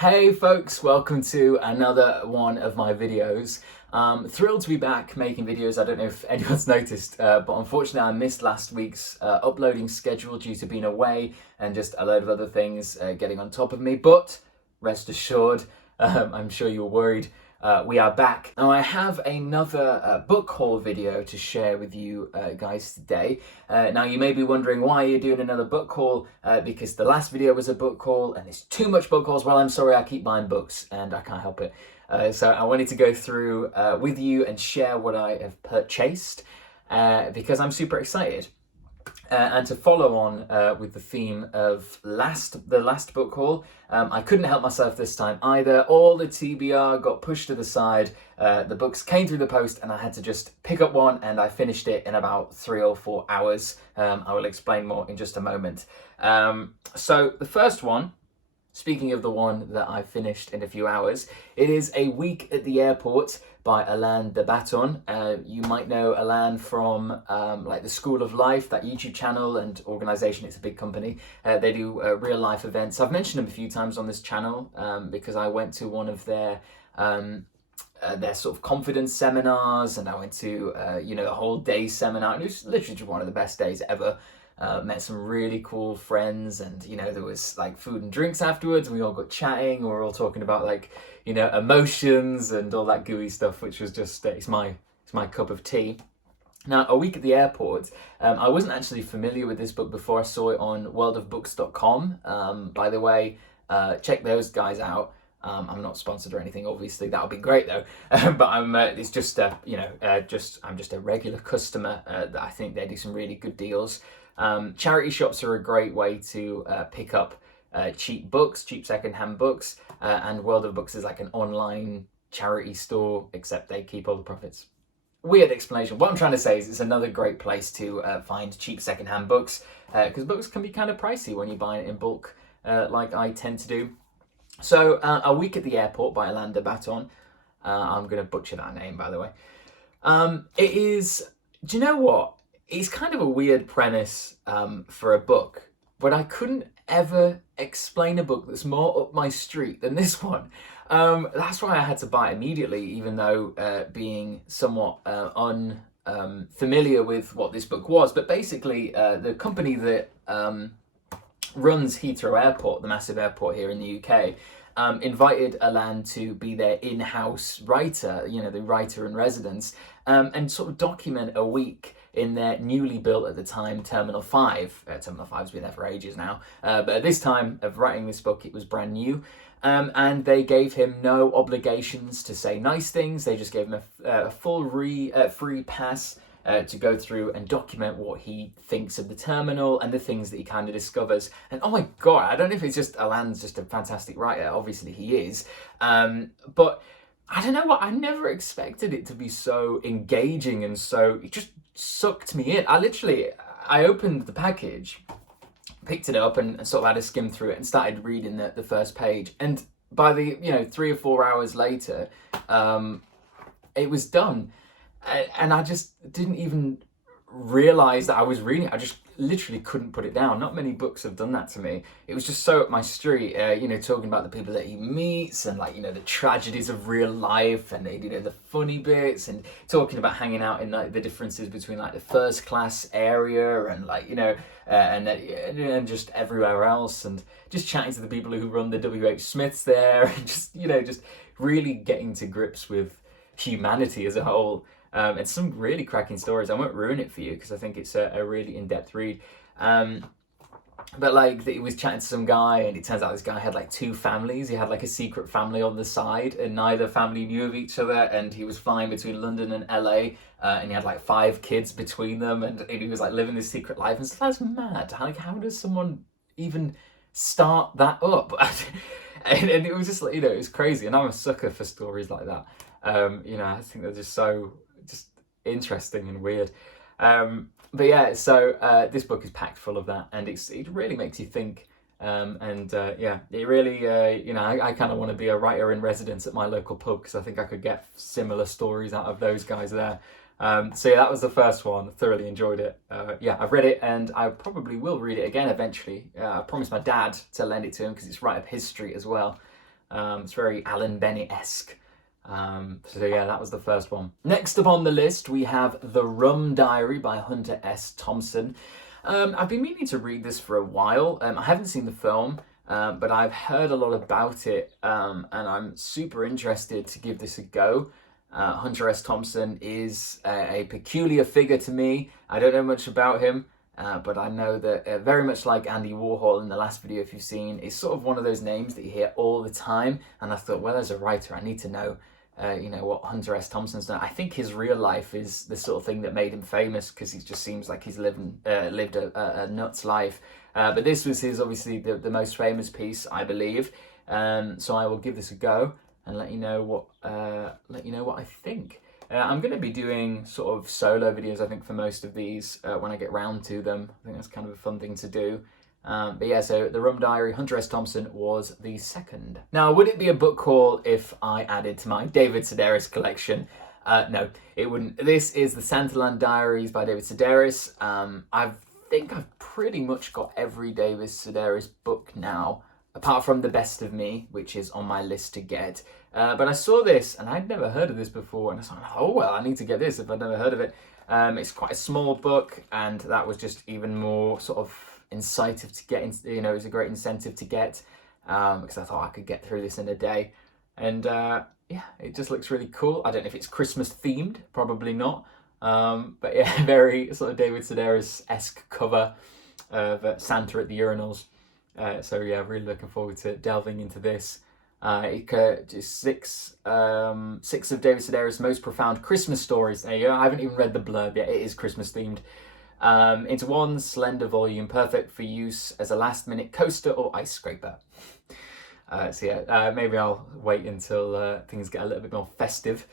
Hey folks, welcome to another one of my videos. Thrilled to be back making videos. I don't know if anyone's noticed, but unfortunately I missed last week's uploading schedule due to being away and just a load of other things getting on top of me. But rest assured, I'm sure you were worried. We are back. Now I have another book haul video to share with you guys today. Now you may be wondering why you're doing another book haul, because the last video was a book haul and it's too much book hauls. Well, I'm sorry, I keep buying books and I can't help it. So I wanted to go through with you and share what I have purchased because I'm super excited. And to follow on with the theme of the last book haul, I couldn't help myself this time either. All the TBR got pushed to the side. The books came through the post and I had to just pick up one, and I finished it in about 3 or 4 hours. I will explain more in just a moment. So the first one, speaking of the one that I finished in a few hours, it is A Week at the Airport by Alain de Botton. You might know Alain from like the School of Life, that YouTube channel and organization. It's a big company. They do real life events. I've mentioned them a few times on this channel because I went to one of their sort of confidence seminars, and I went to a whole day seminar, and it was literally one of the best days ever. Met some really cool friends, and there was like food and drinks afterwards, and we all got chatting, and we were all talking about like emotions and all that gooey stuff, which was just it's my cup of tea. Now, A Week at the Airport, I wasn't actually familiar with this book before I saw it on worldofbooks.com. By the way, check those guys out. I'm not sponsored or anything, obviously. That would be great though. But it's just I'm just a regular customer that I think they do some really good deals. Charity shops are a great way to pick up cheap books, cheap secondhand books, and World of Books is like an online charity store, except they keep all the profits. Weird explanation. What I'm trying to say is it's another great place to find cheap secondhand books, because books can be kind of pricey when you buy it in bulk, like I tend to do. So, A Week at the Airport by Alain de Botton. I'm going to butcher that name, by the way. It is, do you know what? It's kind of a weird premise for a book, but I couldn't ever explain a book that's more up my street than this one. That's why I had to buy it immediately, even though being somewhat unfamiliar with what this book was. But basically, the company that runs Heathrow Airport, the massive airport here in the UK, invited Alain to be their in-house writer, the writer in residence, and sort of document a week in their newly built at the time Terminal 5. Terminal 5's been there for ages now, but at this time of writing this book, it was brand new. And they gave him no obligations to say nice things. They just gave him a full free pass to go through and document what he thinks of the terminal and the things that he kind of discovers. And oh my God, I don't know if it's just Alain's just a fantastic writer. Obviously he is. But I don't know what, I never expected it to be so engaging, and so it just sucked me in. I opened the package, picked it up and sort of had a skim through it and started reading the first page. And by the 3 or 4 hours later, it was done. And I just didn't even realize that I was reading it. I just literally couldn't put it down. Not many books have done that to me. It was just so up my street, talking about the people that he meets and the tragedies of real life and the funny bits, and talking about hanging out in the differences between the first class area and and just everywhere else, and just chatting to the people who run the WH Smiths there, and just really getting to grips with humanity as a whole. It's some really cracking stories. I won't ruin it for you because I think it's a really in-depth read. But he was chatting to some guy, and it turns out this guy had 2 families. He had a secret family on the side, and neither family knew of each other. And he was flying between London and LA, and he had 5 kids between them, and he was living this secret life. And so that's mad. How does someone even start that up? and it was just it was crazy. And I'm a sucker for stories like that. I think they're just so interesting and weird. But yeah, so this book is packed full of that, and it really makes you think. It really, I kind of want to be a writer in residence at my local pub, because I think I could get similar stories out of those guys there. So yeah, that was the first one. Thoroughly enjoyed it. I've read it, and I probably will read it again eventually. I promised my dad to lend it to him because it's right up his street as well. It's very Alan Bennett-esque. So yeah, that was the first one. Next up on the list, we have The Rum Diary by Hunter S. Thompson. I've been meaning to read this for a while. I haven't seen the film, but I've heard a lot about it, and I'm super interested to give this a go. Hunter S. Thompson is a peculiar figure to me. I don't know much about him, but I know that very much like Andy Warhol in the last video, if you've seen, it's sort of one of those names that you hear all the time. And I thought, well, as a writer, I need to know, what Hunter S. Thompson's done. I think his real life is the sort of thing that made him famous, because he just seems like he's lived a nuts life. But this was obviously the most famous piece, I believe. So I will give this a go and let you know what I think. I'm going to be doing sort of solo videos, I think, for most of these when I get round to them. I think that's kind of a fun thing to do. But yeah, so The Rum Diary, Hunter S. Thompson was the second. Now, would it be a book haul if I added to my David Sedaris collection? No, it wouldn't. This is the Santaland Diaries by David Sedaris. I think I've pretty much got every David Sedaris book now, apart from The Best of Me, which is on my list to get. But I saw this, and I'd never heard of this before, and I was like, oh, well, I need to get this if I'd never heard of it. It's quite a small book, and that was just even more sort of incentive to get into, it was a great incentive to get, because I thought I could get through this in a day. And yeah, it just looks really cool. I don't know if it's Christmas themed, probably not. But yeah, very sort of David Sedaris-esque cover of Santa at the urinals. So yeah, really looking forward to delving into this. Just six of David Sedaris' most profound Christmas stories. There you go. I haven't even read the blurb yet. It is Christmas themed. Into one slender volume, perfect for use as a last-minute coaster or ice scraper. So yeah, maybe I'll wait until things get a little bit more festive.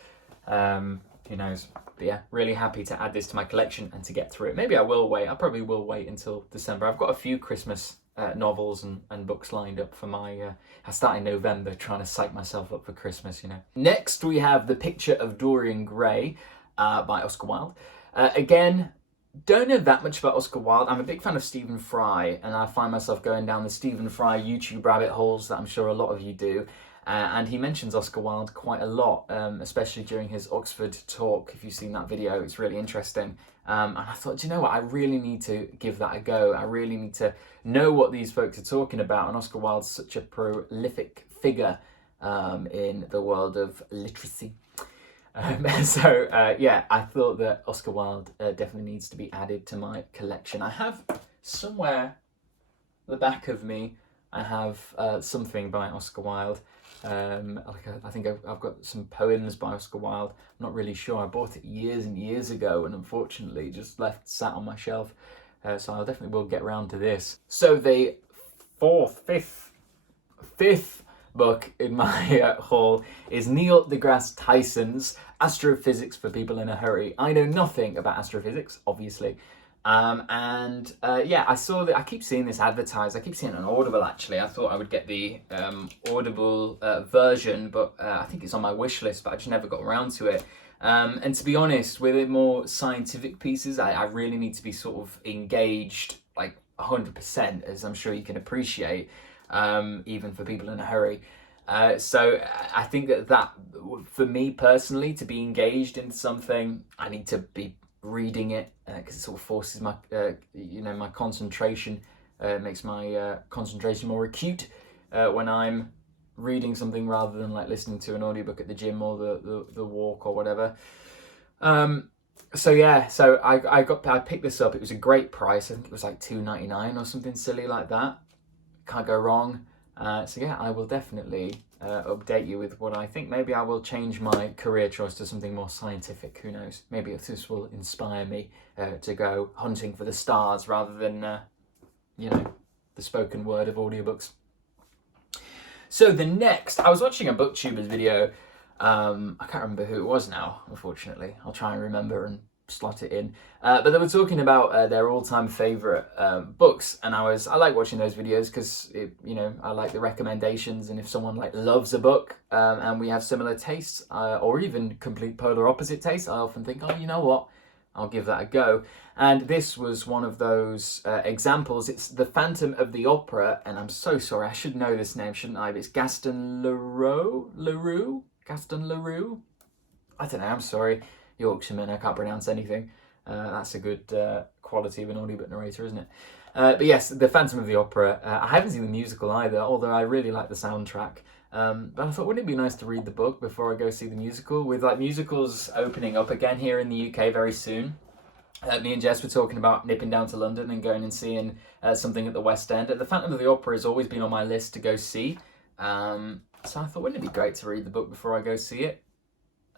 Who knows? But yeah, really happy to add this to my collection and to get through it. Maybe I will wait. I probably will wait until December. I've got a few Christmas novels and books lined up for my... I start in November, trying to psych myself up for Christmas, Next, we have The Picture of Dorian Gray by Oscar Wilde. Again, don't know that much about Oscar Wilde. I'm a big fan of Stephen Fry, and I find myself going down the Stephen Fry YouTube rabbit holes that I'm sure a lot of you do. And he mentions Oscar Wilde quite a lot, especially during his Oxford talk. If you've seen that video, it's really interesting. And I thought, do you know what? I really need to give that a go. I really need to know what these folks are talking about. And Oscar Wilde's such a prolific figure in the world of literacy. Yeah, I thought that Oscar Wilde definitely needs to be added to my collection. I have somewhere at the back of me, I have something by Oscar Wilde. I think I've got some poems by Oscar Wilde. I'm not really sure. I bought it years and years ago, and unfortunately just sat on my shelf. So I definitely will get around to this. So the fifth book in my haul is Neil deGrasse Tyson's Astrophysics for People in a Hurry. I know nothing about astrophysics, obviously. Yeah, I saw that. I keep seeing this advertised. I keep seeing it on Audible, actually. I thought I would get the Audible version, but I think it's on my wish list, but I just never got around to it. And to be honest, with the more scientific pieces, I really need to be sort of engaged, like 100%, as I'm sure you can appreciate, even for people in a hurry. So I think that for me personally, to be engaged in something, I need to be reading it, because it sort of forces my my concentration, makes my concentration more acute when I'm reading something rather than like listening to an audiobook at the gym or the walk or whatever. So yeah, so I picked this up. It was a great price. I think it was like $2.99 or something silly like that. Can't go wrong. So yeah, I will definitely update you with what I think. Maybe I will change my career choice to something more scientific. Who knows? Maybe this will inspire me to go hunting for the stars rather than, the spoken word of audiobooks. So the next, I was watching a BookTuber's video. I can't remember who it was now, unfortunately. I'll try and remember and slot it in. But they were talking about their all-time favorite books, and I like watching those videos because I like the recommendations, and if someone loves a book and we have similar tastes or even complete polar opposite tastes, I often think, oh, you know what, I'll give that a go. And this was one of those examples. It's The Phantom of the Opera, and I'm so sorry, I should know this name, shouldn't I? But it's Gaston Leroux? Gaston Leroux? I don't know, I'm sorry, Yorkshireman, I can't pronounce anything. That's a good quality of an audiobook narrator, isn't it? But yes, The Phantom of the Opera. I haven't seen the musical either, although I really like the soundtrack. But I thought, wouldn't it be nice to read the book before I go see the musical? With like musicals opening up again here in the UK very soon. Me and Jess were talking about nipping down to London and going and seeing something at the West End. The Phantom of the Opera has always been on my list to go see. So I thought, wouldn't it be great to read the book before I go see it?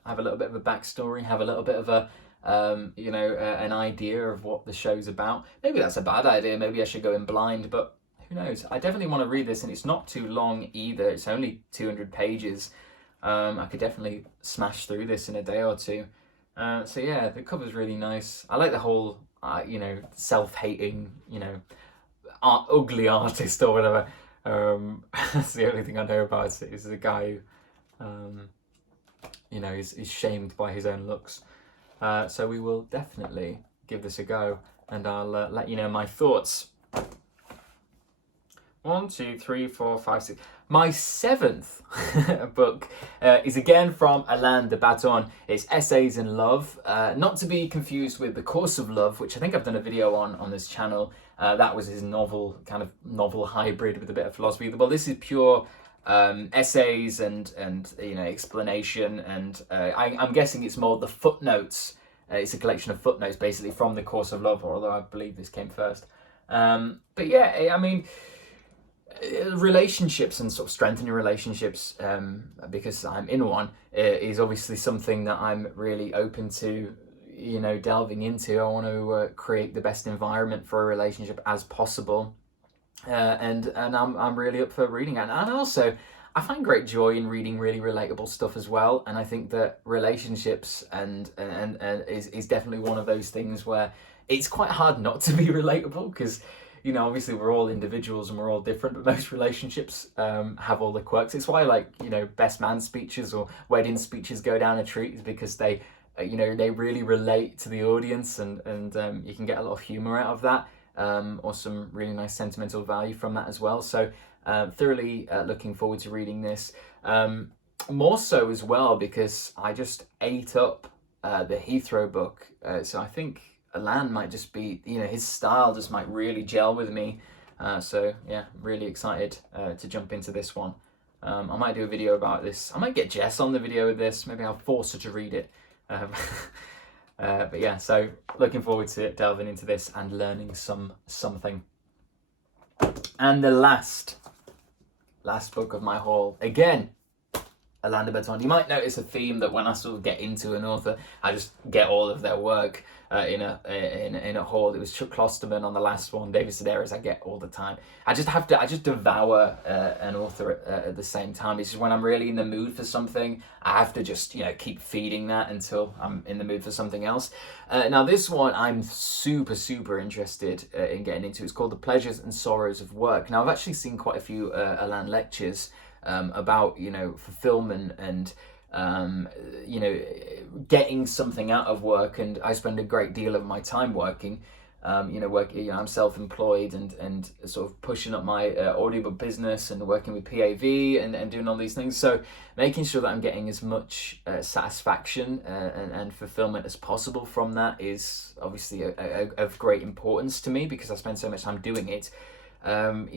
Have a little bit of a backstory, have a little bit of a, an idea of what the show's about. Maybe that's a bad idea. Maybe I should go in blind, but who knows? I definitely want to read this, and it's not too long either. It's only 200 pages. I could definitely smash through this in a day or two. So yeah, the cover's really nice. I like the whole, self-hating, ugly artist or whatever. That's the only thing I know about it, is the guy who, is shamed by his own looks. So we will definitely give this a go, and I'll let you know my thoughts. 1, 2, 3, 4, 5, 6. My 7th book is again from Alain de Botton. It's Essays in Love, not to be confused with The Course of Love, which I think I've done a video on this channel. That was his novel hybrid with a bit of philosophy. Well, this is pure essays and explanation, and I'm guessing it's more the footnotes. It's a collection of footnotes basically from The Course of Love, although I believe this came first. But yeah, I mean, relationships and sort of strengthening relationships, because I'm in one, is obviously something that I'm really open to, delving into. I want to create the best environment for a relationship as possible, and I'm really up for reading it. And also, I find great joy in reading really relatable stuff as well. And I think that relationships and is definitely one of those things where it's quite hard not to be relatable, because obviously we're all individuals and we're all different, but most relationships have all the quirks. It's why, best man speeches or wedding speeches go down a treat, is because they really relate to the audience, and you can get a lot of humor out of that, or some really nice sentimental value from that as well. So thoroughly looking forward to reading this. More so as well because I just ate up the Heathrow book. So I think Alain might just be, his style just might really gel with me. So yeah, really excited to jump into this one. I might do a video about this. I might get Jess on the video with this. Maybe I'll force her to read it. But yeah, so looking forward to delving into this and learning something. And the last book of my haul, again, Alain de Botton. You might notice a theme that when I sort of get into an author, I just get all of their work in a haul. It was Chuck Klosterman on the last one, David Sedaris I get all the time. I just devour an author at the same time. It's just when I'm really in the mood for something, I have to just keep feeding that until I'm in the mood for something else. Now this one I'm super interested in getting into. It's called The Pleasures and Sorrows of Work. Now I've actually seen quite a few Alain lectures about fulfillment and getting something out of work, and I spend a great deal of my time working. I'm self-employed and sort of pushing up my audiobook business and working with PAV and doing all these things. So making sure that I'm getting as much satisfaction and fulfillment as possible from that is obviously of great importance to me, because I spend so much time doing it. And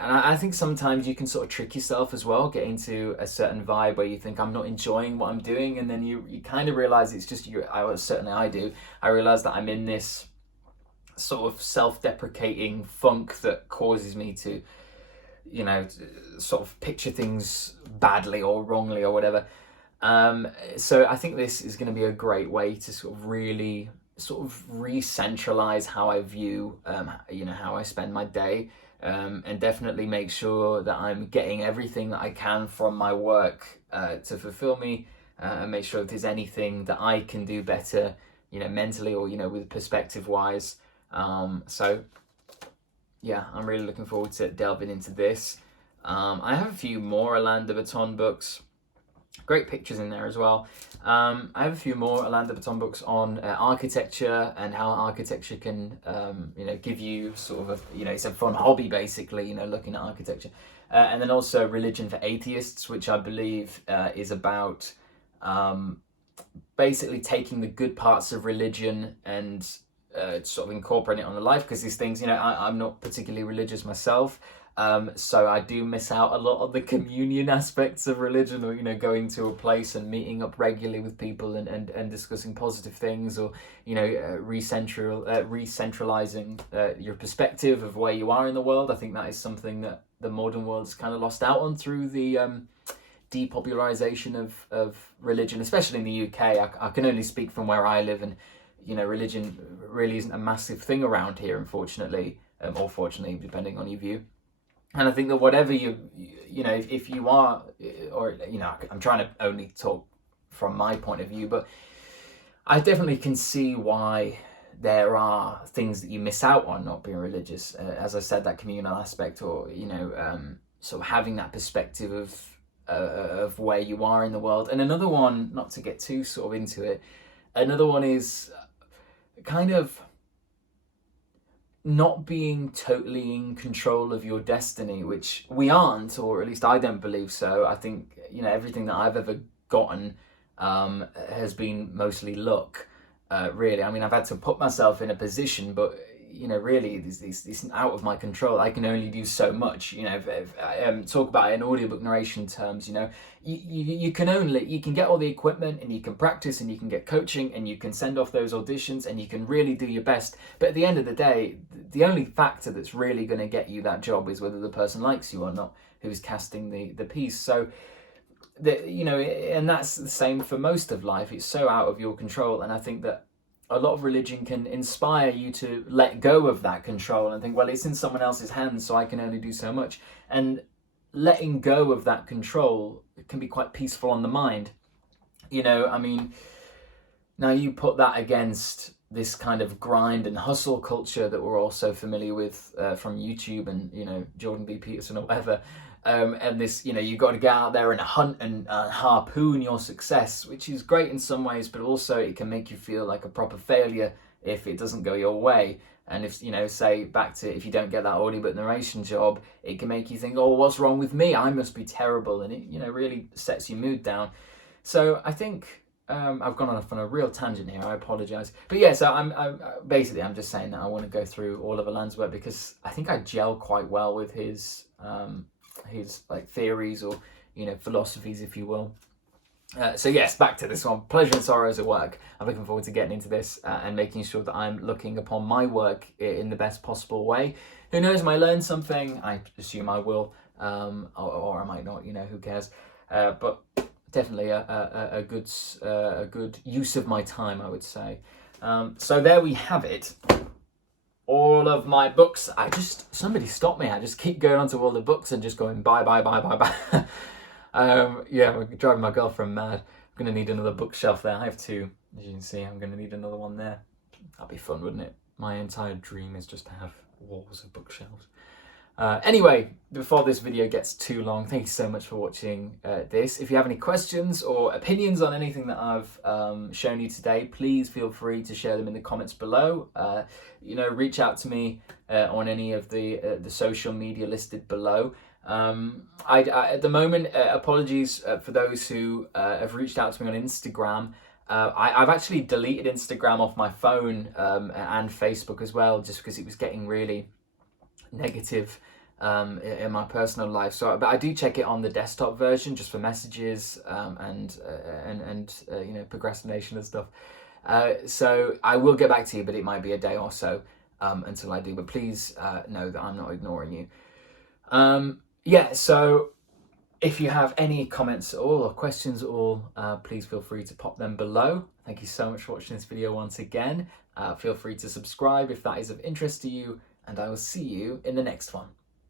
I think sometimes you can sort of trick yourself as well, get into a certain vibe where you think I'm not enjoying what I'm doing, and then you kind of realize it's just you. Certainly I do. I realize that I'm in this sort of self-deprecating funk that causes me to, sort of picture things badly or wrongly or whatever. So I think this is going to be a great way to sort of really sort of re-centralize how I view, how I spend my day, and definitely make sure that I'm getting everything that I can from my work to fulfill me, and make sure if there's anything that I can do better, mentally or, with perspective wise. So yeah, I'm really looking forward to delving into this. I have a few more Alain de Botton books. Great pictures in there as well. I have a few more Alain de Botton books on architecture and how architecture can, give you sort of it's a fun hobby basically, looking at architecture. And then also Religion for Atheists, which I believe is about basically taking the good parts of religion and sort of incorporating it on the life, because these things, I'm not particularly religious myself. So I do miss out a lot of the communion aspects of religion, or going to a place and meeting up regularly with people and discussing positive things, or re-centralizing your perspective of where you are in the world. I think that is something that the modern world's kind of lost out on through the depopularization of religion, especially in the UK. I can only speak from where I live, and religion really isn't a massive thing around here, unfortunately, or fortunately, depending on your view. And I think that whatever if you are, or I'm trying to only talk from my point of view, but I definitely can see why there are things that you miss out on not being religious. As I said, that communal aspect, or sort of having that perspective of where you are in the world. And another one, not to get too sort of into it, another one is kind of not being totally in control of your destiny, which we aren't, or at least I don't believe so. I think everything that I've ever gotten has been mostly luck, really. I mean, I've had to put myself in a position, but really, it's out of my control. I can only do so much. If I talk about it in audiobook narration terms, you can get all the equipment, and you can practice, and you can get coaching, and you can send off those auditions, and you can really do your best. But at the end of the day, the only factor that's really going to get you that job is whether the person likes you or not, who's casting the piece. So and that's the same for most of life. It's so out of your control, and I think that a lot of religion can inspire you to let go of that control and think, well, it's in someone else's hands, so I can only do so much. And letting go of that control can be quite peaceful on the mind. I mean, now you put that against this kind of grind and hustle culture that we're all so familiar with from YouTube and, Jordan B. Peterson or whatever. And this, you've got to get out there and hunt and harpoon your success, which is great in some ways, but also it can make you feel like a proper failure if it doesn't go your way. And if, say back to, if you don't get that audiobook narration job, it can make you think, oh, what's wrong with me? I must be terrible. And it, really sets your mood down. So I think I've gone off on a real tangent here. I apologize. But yeah, so I'm just saying that I want to go through all of Alain's work because I think I gel quite well with his like theories or philosophies, if you will. So yes, back to this one. Pleasure and sorrows at work. I'm looking forward to getting into this and making sure that I'm looking upon my work in the best possible way. Who knows, I might learn something. I assume I will, or I might not. Who cares? But definitely a good use of my time, I would say. So there we have it. All of my books. Somebody stop me. I just keep going onto all the books and just going buy. Yeah, we're driving my girlfriend mad. I'm going to need another bookshelf there. I have two, as you can see. I'm going to need another one there. That'd be fun, wouldn't it? My entire dream is just to have walls of bookshelves. Anyway, before this video gets too long, thank you so much for watching this. If you have any questions or opinions on anything that I've shown you today, please feel free to share them in the comments below. Reach out to me on any of the social media listed below. At the moment, apologies for those who have reached out to me on Instagram. I've actually deleted Instagram off my phone and Facebook as well, just because it was getting really negative in my personal life. But I do check it on the desktop version just for messages and procrastination and stuff. So I will get back to you, but it might be a day or so until I do. But please know that I'm not ignoring you. So if you have any comments at all or questions at all, please feel free to pop them below. Thank you so much for watching this video once again. Feel free to subscribe if that is of interest to you, and I will see you in the next one.